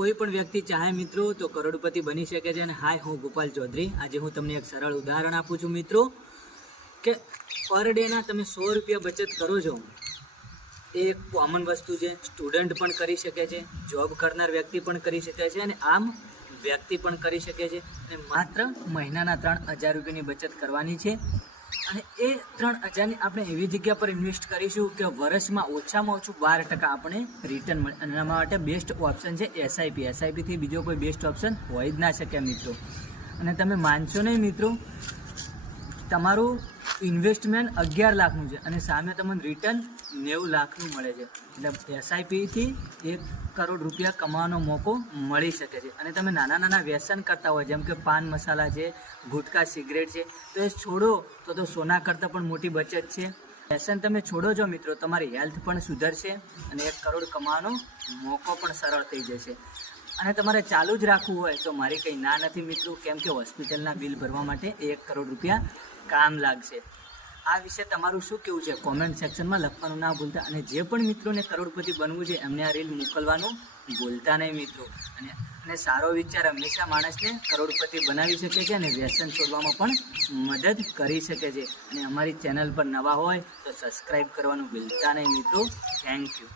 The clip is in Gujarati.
કોઈ પણ વ્યક્તિ ચાહે મિત્રો તો કરોડપતિ બની શકે છે। અને હાય, હું ગોપાલ ચૌધરી। આજે હું તમને એક સરળ ઉદાહરણ આપું છું મિત્રો કે પર ડેના તમે 100 રૂપિયા બચત કરો છો એ એક કોમન વસ્તુ છે। સ્ટુડન્ટ પણ કરી શકે છે, જોબ કરનાર વ્યક્તિ પણ કરી શકે છે અને આમ વ્યક્તિ પણ કરી શકે છે। અને માત્ર મહિનાના 3000 રૂપિયાની બચત કરવાની છે અને એ 3000ની આપણે એવી જગ્યા પર ઇન્વેસ્ટ કરીશું કે વર્ષમાં ઓછામાં ઓછું 12% આપણે રિટર્ન મળે। અને એના માટે બેસ્ટ ઓપ્શન છે એસઆઈપી। એસઆઈપીથી બીજો કોઈ બેસ્ટ ઓપ્શન હોય જ ના શકે મિત્રો। અને તમે માનશો નહીં મિત્રો, તમારું ઇન્વેસ્ટમેન્ટ 11 લાખનું છે અને સામે તમને રિટર્ન 90 લાખનું મળે છે। એટલે એસઆઈપીથી 1 કરોડ રૂપિયા કમાવાનો મોકો મળી શકે છે। અને તમે નાના નાના વ્યસન કરતા હોય, જેમ કે પાન મસાલા છે, ગુટખા સિગરેટ છે, તો એ છોડો તો સોના કરતાં પણ મોટી બચત છે। વ્યસન તમે છોડો છો મિત્રો, તમારી હેલ્થ પણ સુધરશે અને 1 કરોડ કમાવાનો મોકો પણ સરળ થઈ જશે। અને તમારે ચાલુ જ રાખવું હોય તો મારી કંઈ ના નથી મિત્રો, કેમ કે હોસ્પિટલના બિલ ભરવા માટે 1 કરોડ રૂપિયા કામ લાગશે। આ વિશે તમારું શું કહેવું છે કોમેન્ટ સેક્શનમાં લખવાનું ના ભૂલતા। અને જે પણ મિત્રોને કરોડપતિ બનવું છે એમને આ રીલ મોકલવાનું ભૂલતા નહીં મિત્રો। અને સારો વિચાર હંમેશા માણસને કરોડપતિ બનાવી શકે છે અને વ્યસન છોડવામાં પણ મદદ કરી શકે છે। અને અમારી ચેનલ પર નવા હોય તો સબસ્ક્રાઈબ કરવાનું ભૂલતા નહીં મિત્રો। Thank you.